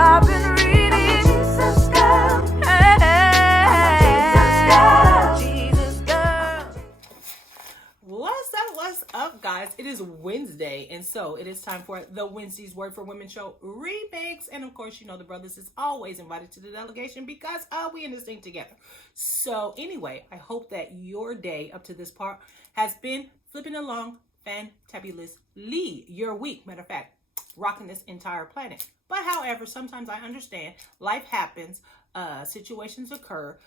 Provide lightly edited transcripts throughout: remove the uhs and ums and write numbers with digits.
I've been reading. I'm a Jesus girl. Hey, I'm a Jesus girl. What's up, guys? It is Wednesday, and so it is time for the Wednesday's Word for Women show REmiX. And of course, you know the brothers is always invited to the delegation because we in this thing together. So anyway, I hope that your day up to this part has been flipping along fantabulously. Your week, matter of fact, rocking this entire planet. But however, sometimes I understand life happens, situations occur,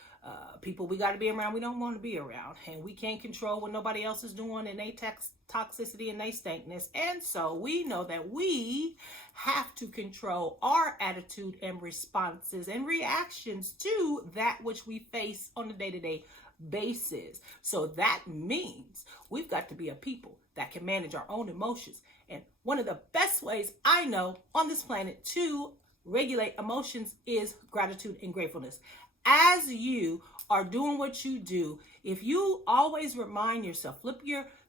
people we got to be around we don't want to be around, and we can't control what nobody else is doing and they toxicity and they stankness. And so we know that we have to control our attitude and responses and reactions to that which we face on a day-to-day basis. So that means we've got to be a people that can manage our own emotions. And one of the best ways I know on this planet to regulate emotions is gratitude and gratefulness. As you are doing what you do, if you always remind yourself, flip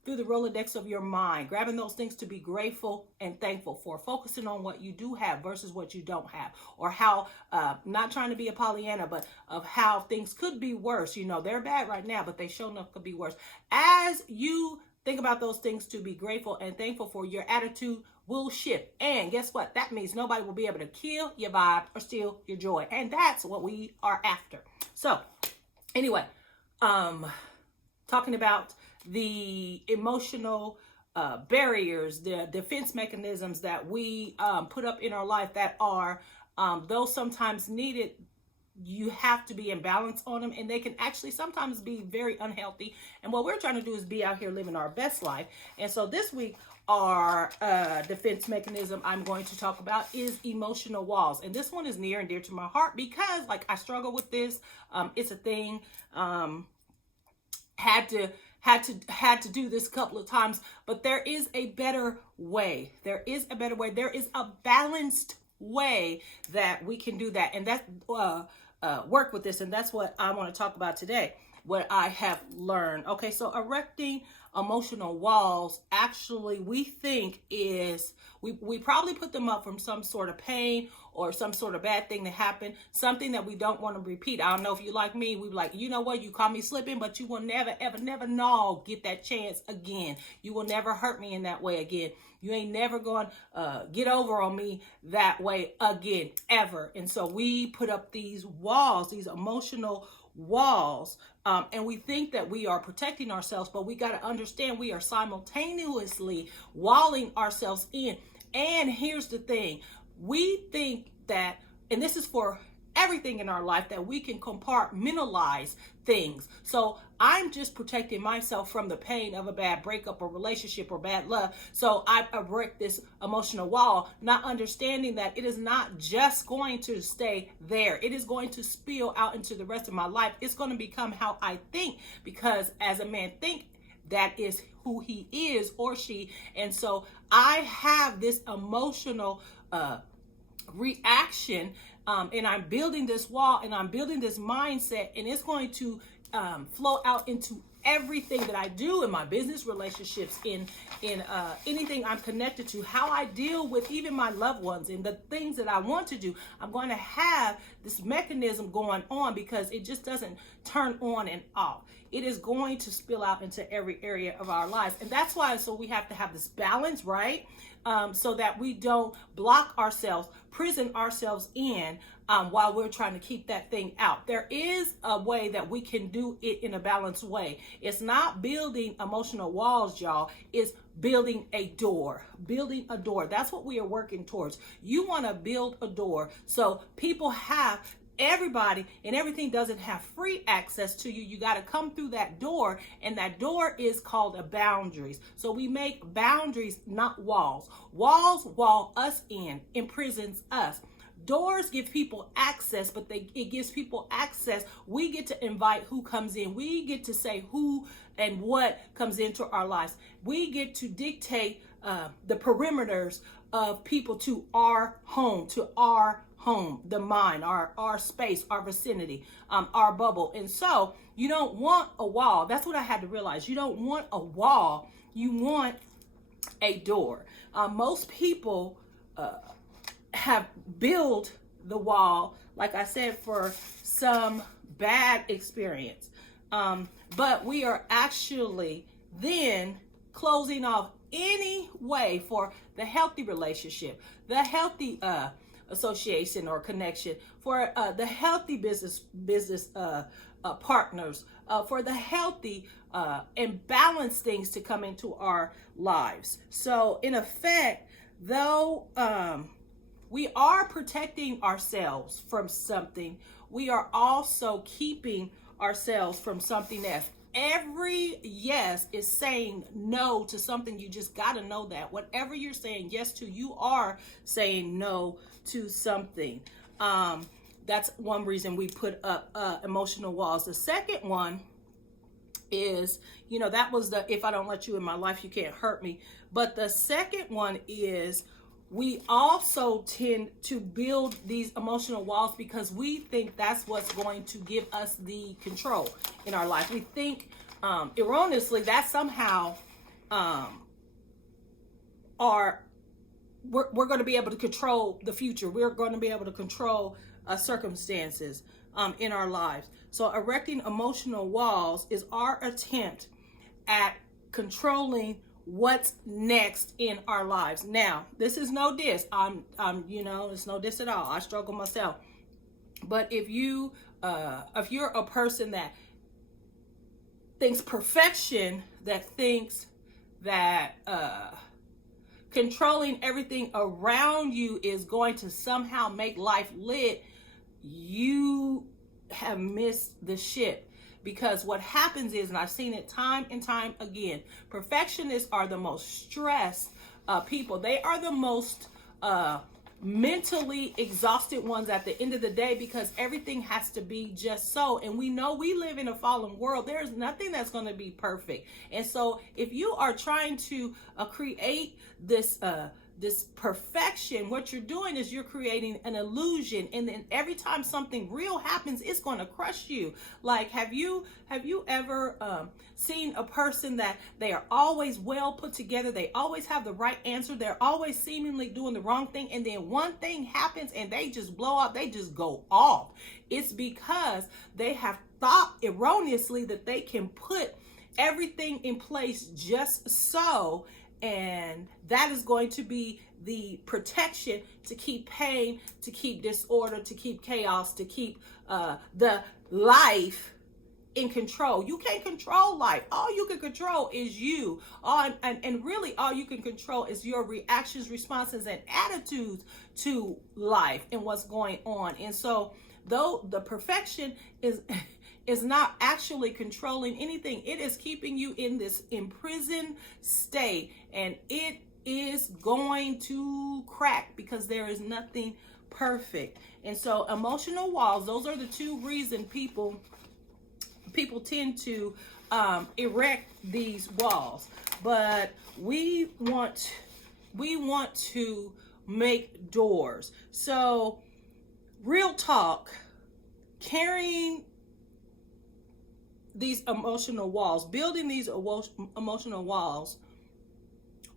through the Rolodex of your mind, grabbing those things to be grateful and thankful for, focusing on what you do have versus what you don't have, or how, not trying to be a Pollyanna, but of how things could be worse. You know, they're bad right now, but they sure enough could be worse. As you think about those things to be grateful and thankful for, your attitude will shift. And guess what? That means nobody will be able to kill your vibe or steal your joy. And that's what we are after. So anyway, talking about the emotional barriers, the defense mechanisms that we put up in our life that are, though sometimes needed, you have to be in balance on them, and they can actually sometimes be very unhealthy. And what we're trying to do is be out here living our best life. And so this week, our defense mechanism I'm going to talk about is emotional walls. And this one is near and dear to my heart because, like, I struggle with this. It's a thing. Had to do this a couple of times, but there is a better way. There is a better way. There is a balanced way that we can do that, and that work with this. And that's what I want to talk about today, what I have learned. Okay, so erecting emotional walls, actually, we think is, we probably put them up from some sort of pain or some sort of bad thing that happened, something that we don't want to repeat. I don't know if you like me, we like, you know what, you caught me slipping, but you will never, ever, never, no, get that chance again. You will never hurt me in that way again. You ain't never going to get over on me that way again, ever. And so we put up these walls, these emotional walls, and we think that we are protecting ourselves, but we got to understand we are simultaneously walling ourselves in. And here's the thing, we think that, and this is for everything in our life, that we can compartmentalize things. So I'm just protecting myself from the pain of a bad breakup or relationship or bad love. So I erect this emotional wall, not understanding that it is not just going to stay there. It is going to spill out into the rest of my life. It's going to become how I think, because as a man think, that is who he is or she. And so I have this emotional reaction, and I'm building this wall and I'm building this mindset, and it's going to flow out into everything that I do in my business relationships, in anything I'm connected to, how I deal with even my loved ones and the things that I want to do. I'm going to have this mechanism going on because it just doesn't turn on and off. It is going to spill out into every area of our lives. And that's why, so we have to have this balance, right? So that we don't block ourselves, prison ourselves in while we're trying to keep that thing out. There is a way that we can do it in a balanced way. It's not building emotional walls, y'all. It's building a door. Building a door. That's what we are working towards. You want to build a door so people have, everybody and everything doesn't have free access to you. You got to come through that door, and that door is called a boundaries. So we make boundaries, not walls. Walls wall us in, imprisons us. Doors give people access, but it gives people access. We get to invite who comes in. We get to say who and what comes into our lives. We get to dictate the perimeters of people to our home, the mind, our space, our vicinity, our bubble. And so you don't want a wall. That's what I had to realize. You don't want a wall. You want a door. Most people have built the wall, like I said, for some bad experience. But we are actually then closing off any way for the healthy relationship, the healthy association or connection, for the healthy business partners, for the healthy and balanced things to come into our lives. So in effect, though we are protecting ourselves from something, we are also keeping ourselves from something else. Every yes is saying no to something. You just got to know that whatever you're saying yes to, you are saying no to something. That's one reason we put up emotional walls. The second one is, that was the, if I don't let you in my life, you can't hurt me. But the second one is, we also tend to build these emotional walls because we think that's what's going to give us the control in our life. We think erroneously that somehow we're going to be able to control the future. We're going to be able to control circumstances in our lives. So erecting emotional walls is our attempt at controlling what's next in our lives. Now, this is no diss. It's no diss at all. I struggle myself. But if you're a person that thinks perfection, that thinks that controlling everything around you is going to somehow make life lit, you have missed the ship. Because what happens is, and I've seen it time and time again, perfectionists are the most stressed people. They are the most mentally exhausted ones at the end of the day, because everything has to be just so. And we know we live in a fallen world. There's nothing that's going to be perfect. And so if you are trying to create this perfection, what you're doing is you're creating an illusion, and then every time something real happens, it's going to crush you. Like, have you ever seen a person that they are always well put together, they always have the right answer, they're always seemingly doing the wrong thing, and then one thing happens and they just blow up, they just go off? It's because they have thought erroneously that they can put everything in place just so, and that is going to be the protection to keep pain, to keep disorder, to keep chaos, to keep the life in control. You can't control life. All you can control is you. And really all you can control is your reactions, responses, and attitudes to life and what's going on. And so though the perfection is not actually controlling anything, it is keeping you in this imprisoned state, and it is going to crack because there is nothing perfect. And so emotional walls, those are the two reasons people tend to erect these walls. But we want to make doors. So real talk, carrying these emotional walls, building these emotional walls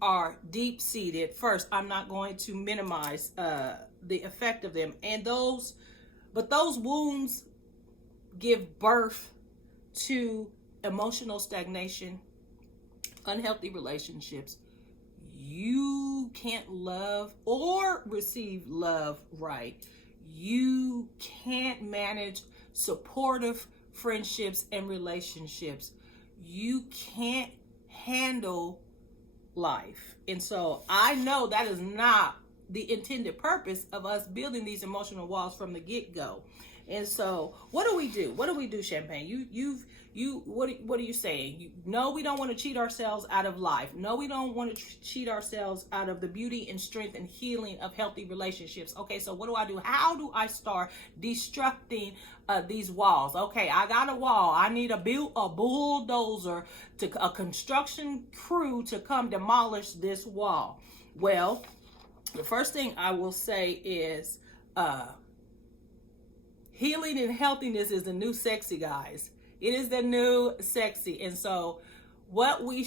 are deep-seated. First, I'm not going to minimize the effect of them, but those wounds give birth to emotional stagnation, unhealthy relationships. You can't love or receive love right. You can't manage supportive friendships and relationships. You can't handle life. And so I know that is not the intended purpose of us building these emotional walls from the get-go. And so what do we do? What do we do, Champagne? What are you saying? No, we don't want to cheat ourselves out of life. No, we don't want to cheat ourselves out of the beauty and strength and healing of healthy relationships. Okay, so what do I do? How do I start destructing these walls? Okay, I got a wall. I need a bulldozer, a construction crew to come demolish this wall. Well, the first thing I will say is healing and healthiness is the new sexy, guys. It is the new sexy. And so what we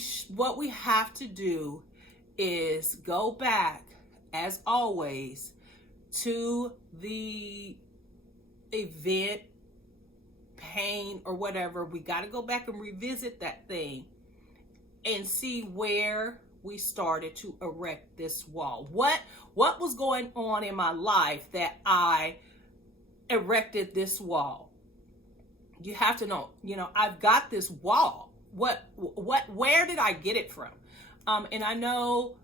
have to do is go back, as always, to the event, pain, or whatever, we got to go back and revisit that thing and see where we started to erect this wall. What was going on in my life that I erected this wall? You have to know, I've got this wall. Where did I get it from? And I know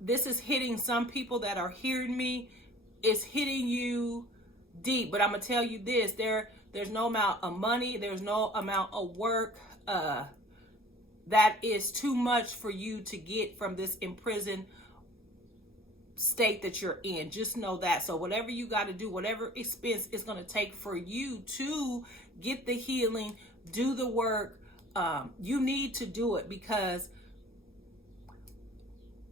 this is hitting some people that are hearing me. It's hitting you deep, but I'm gonna tell you this: there's no amount of money, there's no amount of work that is too much for you to get from this imprisoned state that you're in. Just know that. So whatever you got to do, whatever expense it's going to take for you to get the healing, do the work, you need to do it, because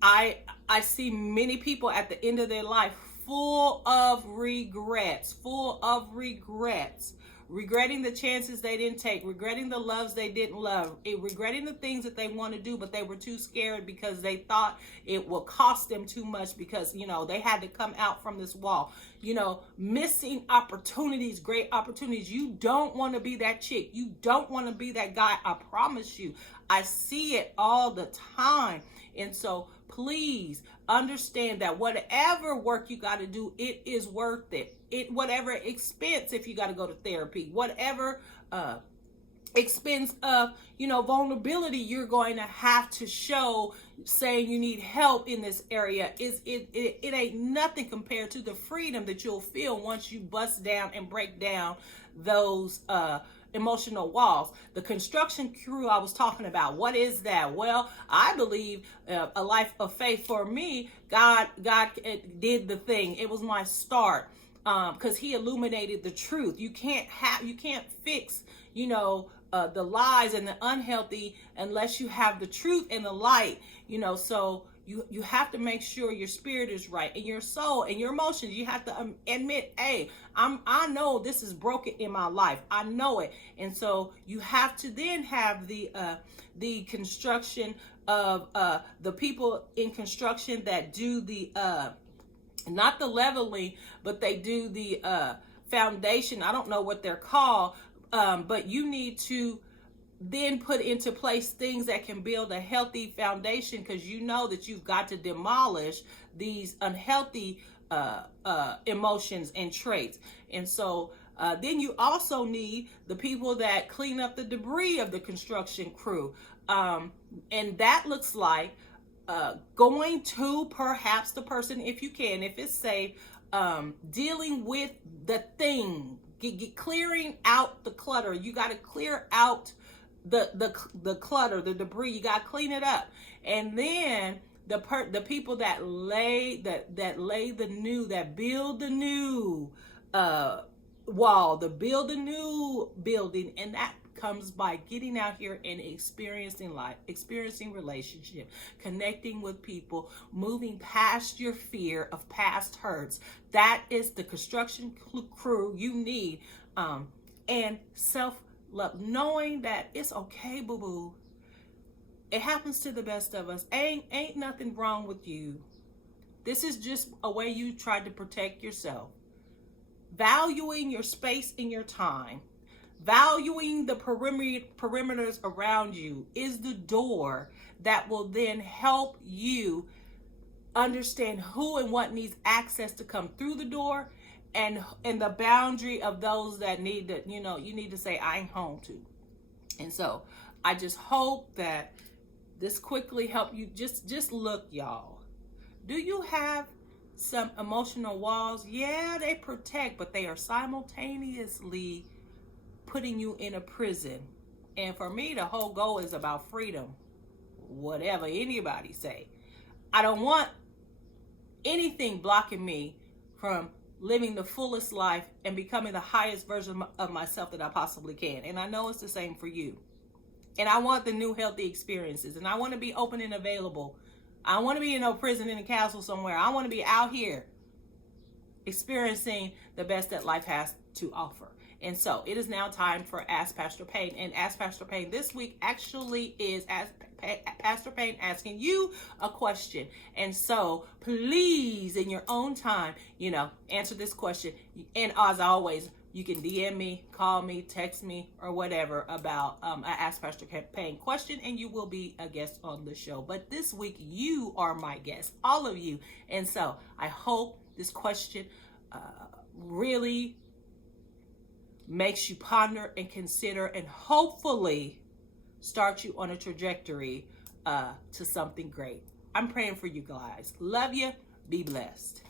I see many people at the end of their life full of regrets, regretting the chances they didn't take, regretting the loves they didn't love, regretting the things that they want to do, but they were too scared because they thought it will cost them too much, because, they had to come out from this wall, missing opportunities, great opportunities. You don't want to be that chick. You don't want to be that guy. I promise you. I see it all the time. And so please understand that whatever work you got to do, it is worth it. Whatever expense, if you got to go to therapy, whatever expense of, vulnerability you're going to have to show, saying you need help in this area, it ain't nothing compared to the freedom that you'll feel once you bust down and break down those emotional walls. The construction crew I was talking about, what is that? Well, I believe a life of faith. For me, God did the thing. It was my start, because he illuminated the truth. You can't fix the lies and the unhealthy unless you have the truth and the light. So you have to make sure your spirit is right, and your soul and your emotions. You have to admit, hey, I know this is broken in my life. I know it. And so you have to then have the construction of the people in construction that do the not the leveling, but they do the foundation. I don't know what they're called, but you need to then put into place things that can build a healthy foundation, because you know that you've got to demolish these unhealthy emotions and traits. And so then you also need the people that clean up the debris of the construction crew. And that looks like going to perhaps the person, if you can, if it's safe, dealing with the thing, clearing out the clutter. You got to clear out the clutter, the debris. You got to clean it up. And then the people that build the new wall, build the new building, and that comes by getting out here and experiencing life, experiencing relationship, connecting with people, moving past your fear of past hurts. That is the construction crew you need. And self-love, knowing that it's okay, boo-boo. It happens to the best of us. Ain't nothing wrong with you. This is just a way you tried to protect yourself. Valuing your space and your time, valuing the perimeters around you is the door that will then help you understand who and what needs access to come through the door, and the boundary of those that need to, you need to say, I'm home to. And so I just hope that this quickly help you. Just look, y'all. Do you have some emotional walls? Yeah, they protect, but they are simultaneously putting you in a prison. And for me, the whole goal is about freedom. Whatever anybody say, I don't want anything blocking me from living the fullest life and becoming the highest version of myself that I possibly can. And I know it's the same for you. And I want the new healthy experiences, and I want to be open and available. I want to be in a prison in a castle somewhere. I want to be out here experiencing the best that life has to offer. And so it is now time for Ask Pastor Payne. And Ask Pastor Payne this week actually is Pastor Payne asking you a question. And so please, in your own time, answer this question. And as always, you can DM me, call me, text me, or whatever about an Ask Pastor Payne question, and you will be a guest on the show. But this week, you are my guest, all of you. And so I hope this question really makes you ponder and consider, and hopefully start you on a trajectory to something great. I'm praying for you guys. Love you. Be blessed.